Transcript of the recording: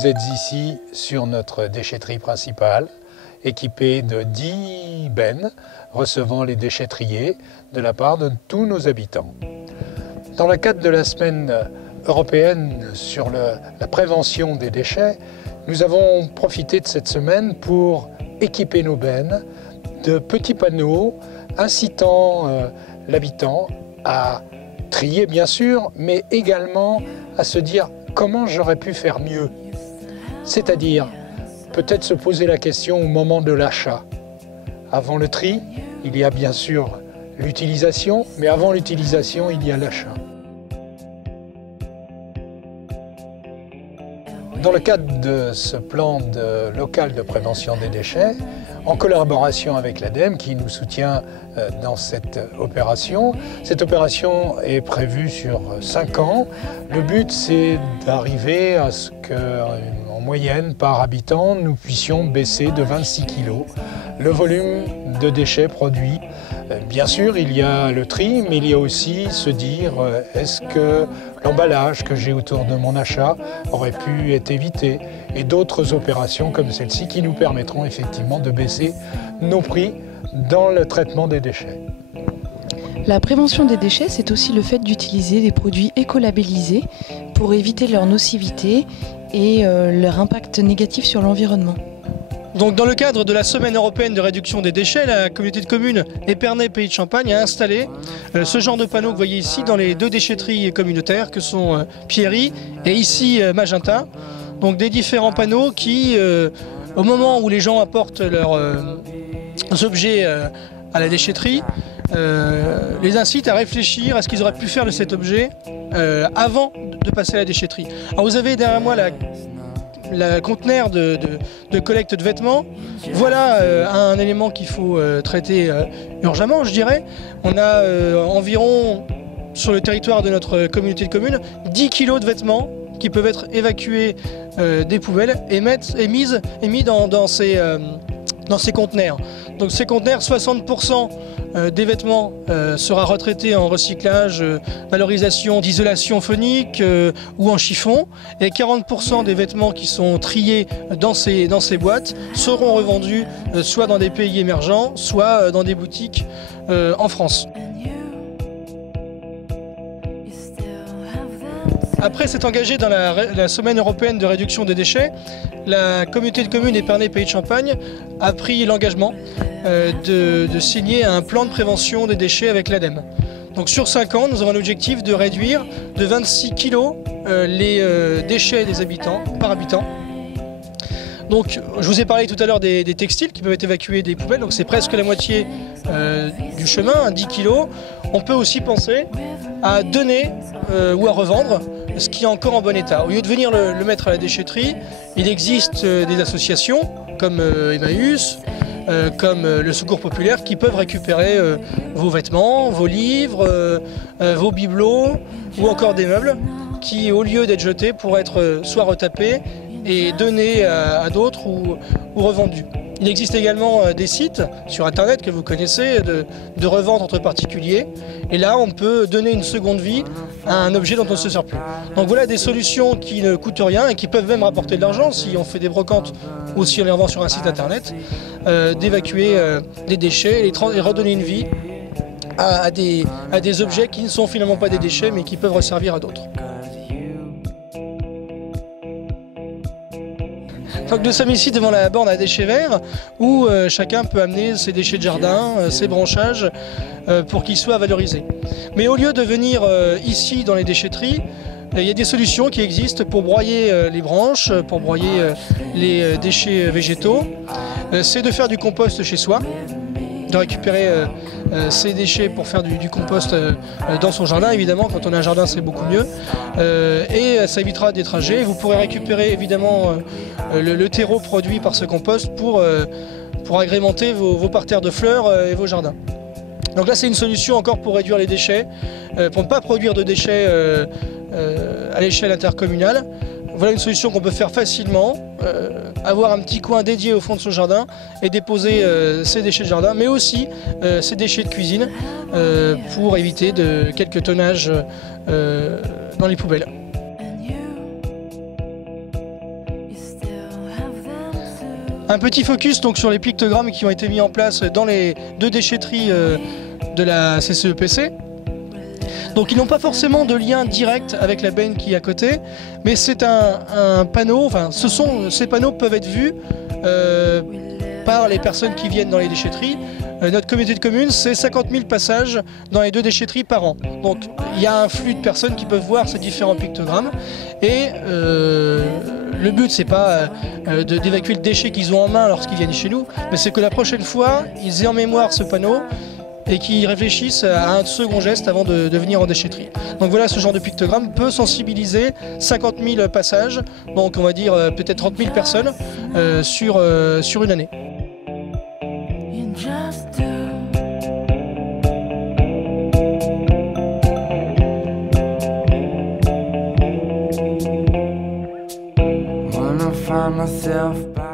Vous êtes ici sur notre déchetterie principale, équipée de 10 bennes recevant les déchets triés de la part de tous nos habitants. Dans le cadre de la semaine européenne sur la prévention des déchets, nous avons profité de cette semaine pour équiper nos bennes de petits panneaux incitant l'habitant à trier bien sûr, mais également à se dire comment j'aurais pu faire mieux. C'est-à-dire peut-être se poser la question au moment de l'achat. Avant le tri, il y a bien sûr l'utilisation, mais avant l'utilisation, il y a l'achat. Dans le cadre de ce plan local de prévention des déchets, en collaboration avec l'ADEME qui nous soutient dans cette opération est prévue sur 5 ans. Le but, c'est d'arriver à ce qu'en moyenne, par habitant, nous puissions baisser de 26 kg le volume de déchets produits. Bien sûr, il y a le tri, mais il y a aussi se dire est-ce que l'emballage que j'ai autour de mon achat aurait pu être évité, et d'autres opérations comme celle-ci qui nous permettront effectivement de baisser nos prix dans le traitement des déchets. La prévention des déchets, c'est aussi le fait d'utiliser des produits écolabellisés pour éviter leur nocivité et leur impact négatif sur l'environnement. Donc, dans le cadre de la Semaine européenne de réduction des déchets, la communauté de communes Épernay Pays de Champagne a installé ce genre de panneau que vous voyez ici dans les 2 déchetteries communautaires que sont Pierry et ici Magenta. Donc des différents panneaux qui, au moment où les gens apportent leurs objets à la déchetterie, les incitent à réfléchir à ce qu'ils auraient pu faire de cet objet avant de passer à la déchetterie. Alors vous avez derrière moi la conteneur de collecte de vêtements. Voilà un élément qu'il faut traiter urgemment, je dirais. On a environ, sur le territoire de notre communauté de communes, 10 kg de vêtements qui peuvent être évacués des poubelles et mis dans ces conteneurs. Donc ces conteneurs, 60% des vêtements sera retraité en recyclage, valorisation d'isolation phonique ou en chiffon, et 40% des vêtements qui sont triés dans ces boîtes seront revendus soit dans des pays émergents, soit dans des boutiques en France. Après s'être engagé dans la Semaine européenne de réduction des déchets, la communauté de communes Épernay Pays de Champagne a pris l'engagement de signer un plan de prévention des déchets avec l'ADEME. Donc sur 5 ans, nous avons l'objectif de réduire de 26 kg les déchets des habitants par habitant. Donc, je vous ai parlé tout à l'heure des textiles qui peuvent être évacués des poubelles, donc c'est presque la moitié du chemin, 10 kg. On peut aussi penser à donner ou à revendre ce qui est encore en bon état. Au lieu de venir le mettre à la déchetterie, il existe des associations comme Emmaüs, comme le Secours Populaire qui peuvent récupérer vos vêtements, vos livres, vos bibelots ou encore des meubles qui, au lieu d'être jetés, pourraient être soit retapés et donnés à d'autres ou revendus. Il existe également des sites sur internet que vous connaissez de revente entre particuliers, et là on peut donner une seconde vie à un objet dont on ne se sert plus. Donc voilà des solutions qui ne coûtent rien et qui peuvent même rapporter de l'argent si on fait des brocantes ou si on les revend sur un site internet, d'évacuer des déchets et redonner une vie à des objets qui ne sont finalement pas des déchets mais qui peuvent resservir à d'autres. Donc nous sommes ici devant la borne à déchets verts où chacun peut amener ses déchets de jardin, ses branchages pour qu'ils soient valorisés. Mais au lieu de venir ici dans les déchetteries, il y a des solutions qui existent pour broyer les branches, pour broyer les déchets végétaux. C'est de faire du compost chez soi, de récupérer ces déchets pour faire du compost dans son jardin. Évidemment, quand on a un jardin, c'est beaucoup mieux. Et ça évitera des trajets. Vous pourrez récupérer évidemment le terreau produit par ce compost pour agrémenter vos parterres de fleurs et vos jardins. Donc là, c'est une solution encore pour réduire les déchets, pour ne pas produire de déchets à l'échelle intercommunale. Voilà une solution qu'on peut faire facilement, avoir un petit coin dédié au fond de son jardin et déposer ses déchets de jardin, mais aussi ses déchets de cuisine pour éviter quelques tonnages dans les poubelles. Un petit focus donc sur les pictogrammes qui ont été mis en place dans les 2 déchetteries de la CCEPC. Donc ils n'ont pas forcément de lien direct avec la benne qui est à côté, mais c'est un panneau, enfin ces panneaux peuvent être vus par les personnes qui viennent dans les déchetteries. Notre communauté de communes, c'est 50 000 passages dans les 2 déchetteries par an. Donc il y a un flux de personnes qui peuvent voir ces différents pictogrammes. Et le but, c'est pas d'évacuer le déchet qu'ils ont en main lorsqu'ils viennent chez nous, mais c'est que la prochaine fois, ils aient en mémoire ce panneau et qu'ils réfléchissent à un second geste avant de venir en déchetterie. Donc voilà, ce genre de pictogramme peut sensibiliser 50 000 passages, donc on va dire peut-être 30 000 personnes sur une année. Find myself by